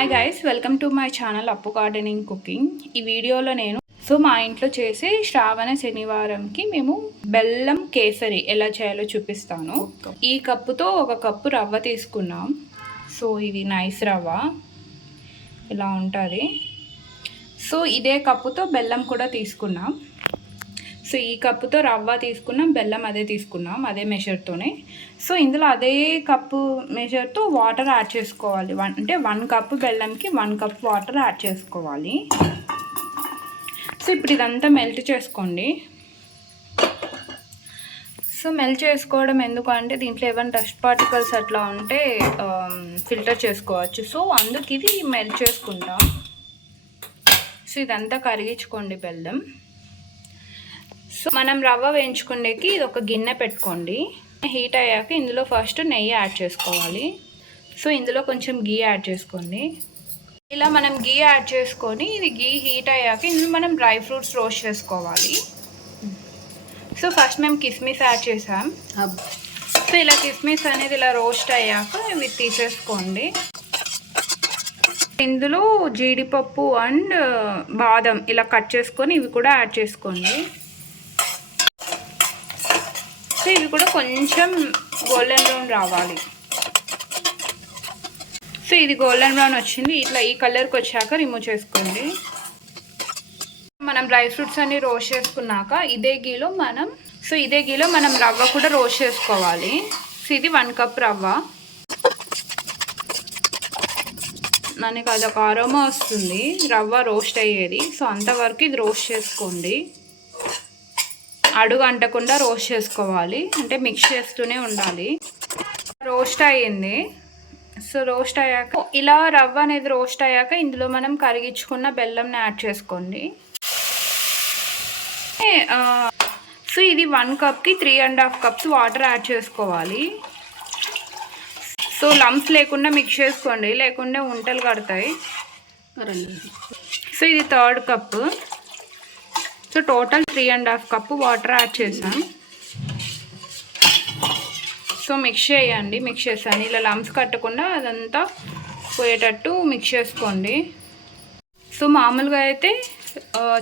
Hi guys welcome to my channel Appu gardening cooking ఈ వీడియోలో నేను సో మా ఇంట్లో చేసే శ్రావణ శనివారంకి మేము బెల్లం కేసరి ఎలా చేయాలో చూపిస్తాను. ఈ కప్పుతో ఒక కప్పు రవ్వ తీసుకున్నాం. సో ఇది నైస్ రవ్వ. ఇలా ఉంటుంది? సో ఇదే కప్పుతో బెల్లం కూడా తీసుకున్నాం. సో ఈ కప్పుతో రవ్వ తీసుకున్నాం బెల్లం అదే తీసుకున్నాం అదే మెషర్తోనే సో ఇందులో అదే కప్పు మెషర్తో వాటర్ యాడ్ చేసుకోవాలి. వన్ అంటే వన్ కప్పు బెల్లంకి వన్ కప్ వాటర్ యాడ్ చేసుకోవాలి. సో ఇప్పుడు ఇదంతా మెల్ట్ చేసుకోండి. సో మెల్ట్ చేసుకోవడం ఎందుకు అంటే దీంట్లో ఏమైనా డస్ట్ పార్టికల్స్ అట్లా ఉంటే ఫిల్టర్ చేసుకోవచ్చు. సో అందుకు ఇది మెల్ట్ చేసుకుంటాం. సో ఇదంతా కరిగించుకోండి బెల్లం. సో మనం రవ్వ వేయించుకునేకి ఇది ఒక గిన్నె పెట్టుకోండి. హీట్ అయ్యాక ఇందులో ఫస్ట్ నెయ్యి యాడ్ చేసుకోవాలి. సో ఇందులో కొంచెం గీ యాడ్ చేసుకోండి. ఇలా మనం గీ యాడ్ చేసుకొని ఇది గీ హీట్ అయ్యాక ఇందులో మనం డ్రై ఫ్రూట్స్ రోస్ట్ చేసుకోవాలి. సో ఫస్ట్ మేము కిస్మిస్ యాడ్ చేసాం. సో ఇలా కిస్మిస్ అనేది ఇలా రోస్ట్ అయ్యాక ఇవి తీసేసుకోండి. ఇందులో జీడిపప్పు అండ్ బాదం ఇలా కట్ చేసుకొని ఇవి కూడా యాడ్ చేసుకోండి. సో ఇవి కూడా కొంచెం గోల్డెన్ బ్రౌన్ రావాలి. సో ఇది గోల్డెన్ బ్రౌన్ వచ్చింది. ఇట్లా ఈ కలర్కి వచ్చాక రిమూవ్ చేసుకోండి. మనం డ్రై ఫ్రూట్స్ అన్ని రోస్ట్ చేసుకున్నాక ఇదే గీలో మనం సో ఇదే గీలో మనం రవ్వ కూడా రోస్ట్ చేసుకోవాలి. సో ఇది వన్ కప్ రవ్వ. మనకి అదొక ఆరోమా వస్తుంది. రవ్వ రోస్ట్ అయ్యేది. సో అంతవరకు ఇది రోస్ట్ చేసుకోండి. అడుగు అంటకుండా రోస్ట్ చేసుకోవాలి. అంటే మిక్స్ చేస్తూనే ఉండాలి. రోస్ట్ అయ్యింది. సో రోస్ట్ అయ్యాక ఇలా రవ్వ అనేది రోస్ట్ అయ్యాక ఇందులో మనం కరిగించుకున్న బెల్లంని యాడ్ చేసుకోండి. సో ఇది one కప్కి three and half cups water add చేసుకోవాలి. సో లంప్స్ లేకుండా మిక్స్ చేసుకోండి. లేకుంటే ఉంటలు కడతాయి. సో ఇది third cup. So total three and half cup water add చేసాం సో మిక్స్ చేయండి మిక్స్ చేసాను ఇలా లమ్స్ కట్టకుండా అదంతా పోయేటట్టు మిక్స్ చేసుకోండి. సో మామూలుగా అయితే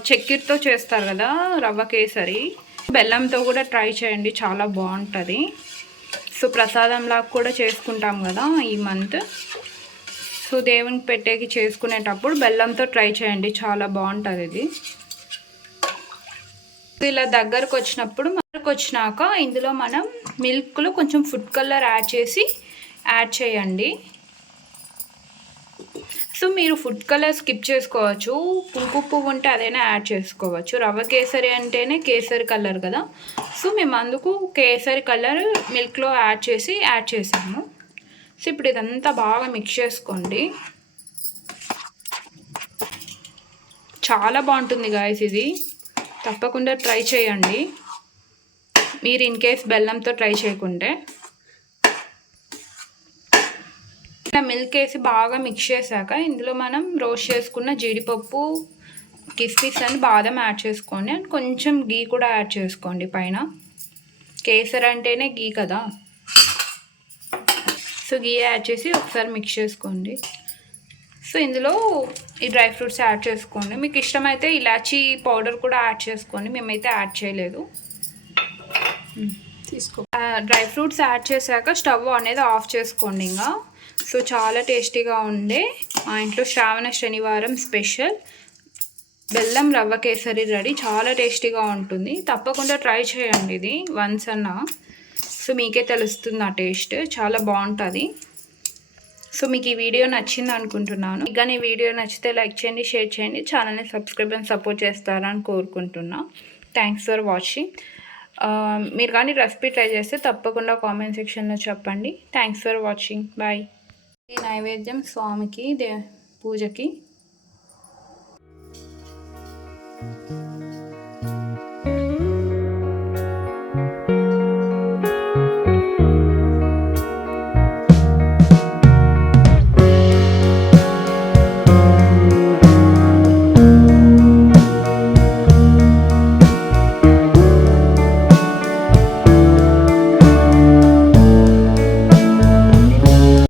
చక్కెరతో చేస్తారు కదా రవ్వ కేసరి. బెల్లంతో కూడా ట్రై చేయండి చాలా బాగుంటుంది. సో ప్రసాదంలా కూడా చేసుకుంటాం కదా ఈ మంత్. సో దేవునికి పెట్టేకి చేసుకునేటప్పుడు బెల్లంతో ట్రై చేయండి చాలా బాగుంటుంది ఇది. ఇలా దగ్గరకు వచ్చినప్పుడు మనకు వచ్చినాక ఇందులో మనం మిల్క్లో కొంచెం ఫుడ్ కలర్ యాడ్ చేసి యాడ్ చేయండి. సో మీరు ఫుడ్ కలర్ స్కిప్ చేసుకోవచ్చు. కుంకుమ పువ్వు ఉంటే అదైనా యాడ్ చేసుకోవచ్చు. రవ్వ కేసరి అంటేనే కేసరి కలర్ కదా. సో మేము అందుకు కేసరి కలర్ మిల్క్లో యాడ్ చేసి యాడ్ చేసాము. సో ఇప్పుడు ఇదంతా బాగా మిక్స్ చేసుకోండి. చాలా బాగుంటుంది గాయస్ ఇది. తప్పకుండా ట్రై చేయండి. మీరు ఇన్ కేస్ బెల్లంతో ట్రై చేయకుంటే. మిల్క్ వేసి బాగా మిక్స్ చేశాక ఇందులో మనం రోస్ట్ చేసుకున్న జీడిపప్పు కిస్మిస్ అని బాదం యాడ్ చేసుకోండి. అండ్ కొంచెం గీ కూడా యాడ్ చేసుకోండి పైన. కేసర్ అంటేనే గీ కదా. సో గీ యాడ్ చేసి ఒకసారి మిక్స్ చేసుకోండి. సో ఇందులో ఈ డ్రై ఫ్రూట్స్ యాడ్ చేసుకోండి. మీకు ఇష్టమైతే ఇలాచీ పౌడర్ కూడా యాడ్ చేసుకోండి. మేమైతే యాడ్ చేయలేదు. తీసుకో. డ్రై ఫ్రూట్స్ యాడ్ చేశాక స్టవ్ అనేది ఆఫ్ చేసుకోండి ఇంకా సో చాలా టేస్టీగా ఉండే మా ఇంట్లో శ్రావణ శనివారం స్పెషల్. బెల్లం రవ్వ కేసరి రెడీ. చాలా టేస్టీగా ఉంటుంది. తప్పకుండా ట్రై చేయండి ఇది వన్స్ అన్న. సో మీకే తెలుస్తుంది ఆ టేస్ట్. చాలా బాగుంటుంది. సో మీకు ఈ వీడియో నచ్చింది అనుకుంటున్నాను. ఇంకా ఈ వీడియో నచ్చితే లైక్ చేయండి షేర్ చేయండి ఛానల్ని సబ్స్క్రైబ్ అండ్ సపోర్ట్ చేస్తారని కోరుకుంటున్నా. థ్యాంక్స్ ఫర్ వాచింగ్ మీరు కానీ రెసిపీ ట్రై చేస్తే తప్పకుండా కామెంట్ సెక్షన్లో చెప్పండి. థ్యాంక్స్ ఫర్ వాచింగ్ బాయ్ ఈ నైవేద్యం స్వామికి దే పూజకి.